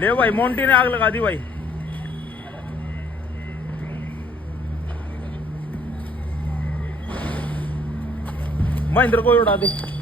ले भाई मोंटी ने आग लगा दी भाई। महेंद्र को उड़ा दे।